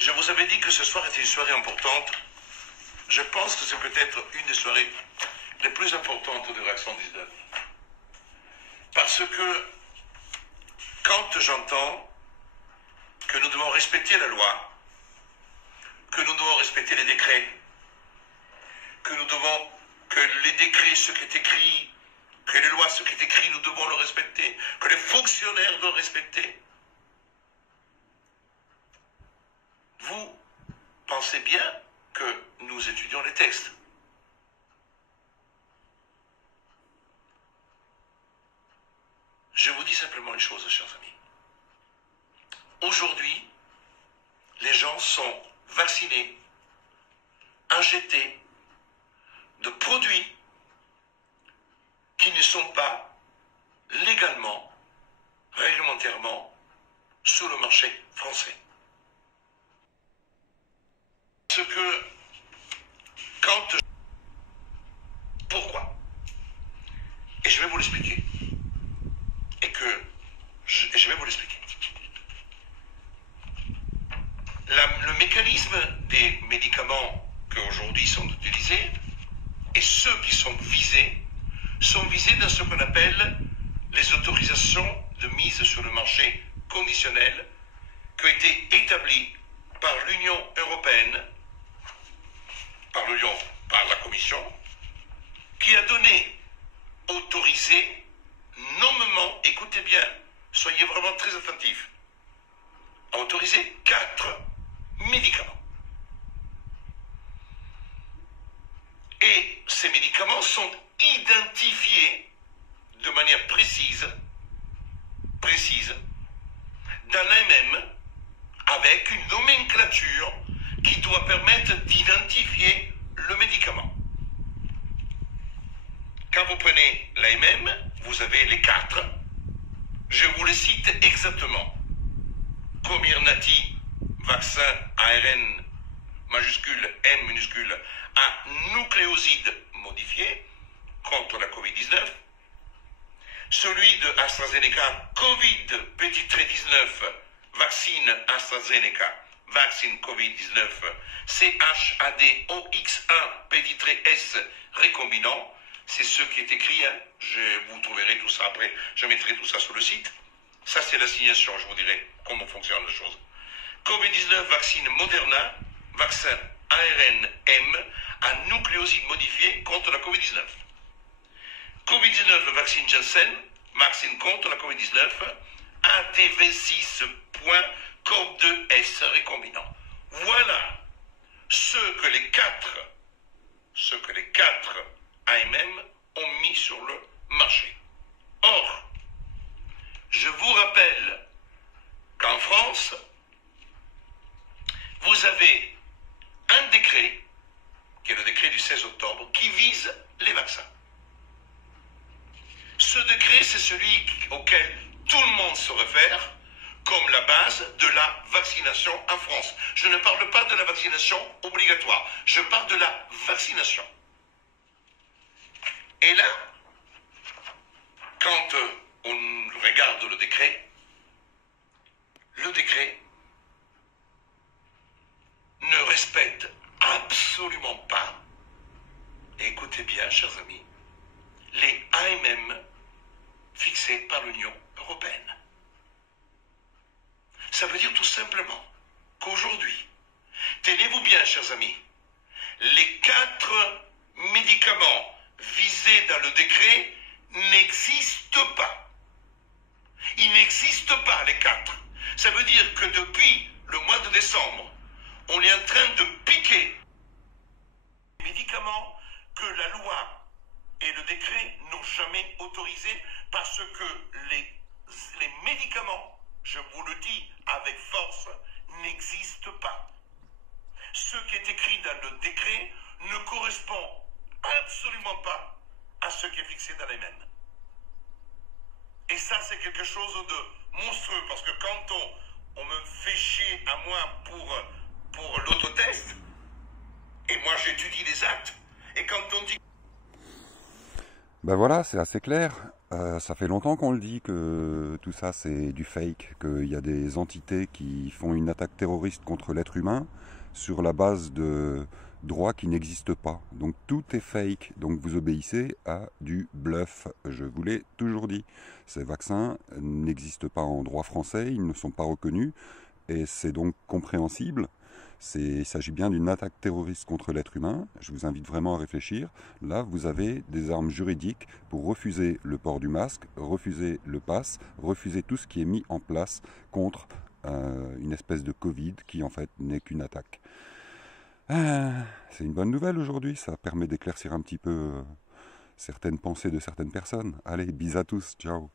Je vous avais dit que ce soir était une soirée importante. Je pense que c'est peut-être une des soirées les plus importantes de Vaccin 19. Parce que quand j'entends que nous devons respecter la loi, que nous devons respecter les décrets, que les décrets, ce qui est écrit, que les lois, ce qui est écrit, nous devons le respecter, que les fonctionnaires doivent respecter. Vous pensez bien que nous étudions les textes. Je vous dis simplement une chose, chers amis. Aujourd'hui, les gens sont vaccinés, injectés de produits qui ne sont pas légalement, réglementairement, sur le marché français. Parce que, pourquoi? Et je vais vous l'expliquer. Je vais vous l'expliquer. Le mécanisme des médicaments qui aujourd'hui sont utilisés et ceux qui sont visés dans ce qu'on appelle les autorisations de mise sur le marché conditionnelles qui ont été établies par l'Union européenne, par la Commission, qui a autorisé nommément, écoutez bien, soyez vraiment très attentifs, a autorisé 4 médicaments. Et ces médicaments sont identifiés de manière précise, dans l'AMM, avec une nomenclature qui doit permettre d'identifier le médicament. Quand vous prenez l'AMM, vous avez les 4. Je vous les cite exactement. Comirnaty, vaccin ARN majuscule M minuscule à nucléoside modifié contre la Covid-19. Celui de AstraZeneca Covid-19, vaccine AstraZeneca, vaccine Covid-19, CHADOX1 recombinant. C'est ce qui est écrit, hein. Vous trouverez tout ça après, je mettrai tout ça sur le site. Ça, c'est l'assignation, je vous dirai comment fonctionne la chose. Covid-19, vaccine Moderna, vaccin ARN-M à nucléoside modifié contre la Covid-19. Covid-19, vaccine Janssen, vaccine contre la Covid-19, ADV6.COV2S recombinant. Voilà ce que les 4 AMM ont mis sur le marché. Or, je vous rappelle qu'en France, vous avez un décret, qui est le décret du 16 octobre, qui vise les vaccins. Ce décret, c'est celui auquel tout le monde se réfère comme la base de la vaccination en France. Je ne parle pas de la vaccination obligatoire, je parle de la vaccination. Et là, quand on regarde le décret ne respecte absolument pas, et écoutez bien, chers amis, les AMM fixés par l'Union européenne. Ça veut dire tout simplement qu'aujourd'hui, tenez-vous bien, chers amis, les 4 médicaments visés dans le décret n'existent pas. Ils n'existent pas, les 4. Ça veut dire que depuis le mois de décembre, on est en train de piquer les médicaments que la loi et le décret n'ont jamais autorisés parce que les médicaments, je vous le dis avec force, n'existent pas. Ce qui est écrit dans le décret ne correspond absolument pas à ce qui est fixé dans les mêmes. Et ça, c'est quelque chose de monstrueux, parce que quand on me fait chier à moi pour l'autotest, et moi j'étudie les actes, et quand on dit... Ben voilà, c'est assez clair. Ça fait longtemps qu'on le dit que tout ça c'est du fake, qu'il y a des entités qui font une attaque terroriste contre l'être humain sur la base de droits qui n'existent pas. Donc tout est fake, donc vous obéissez à du bluff, je vous l'ai toujours dit. Ces vaccins n'existent pas en droit français, ils ne sont pas reconnus, et c'est donc compréhensible. Il s'agit bien d'une attaque terroriste contre l'être humain. Je vous invite vraiment à réfléchir. Là, vous avez des armes juridiques pour refuser le port du masque, refuser le pass, refuser tout ce qui est mis en place contre une espèce de Covid qui en fait n'est qu'une attaque. C'est une bonne nouvelle aujourd'hui, ça permet d'éclaircir un petit peu certaines pensées de certaines personnes. Allez, bis à tous, ciao.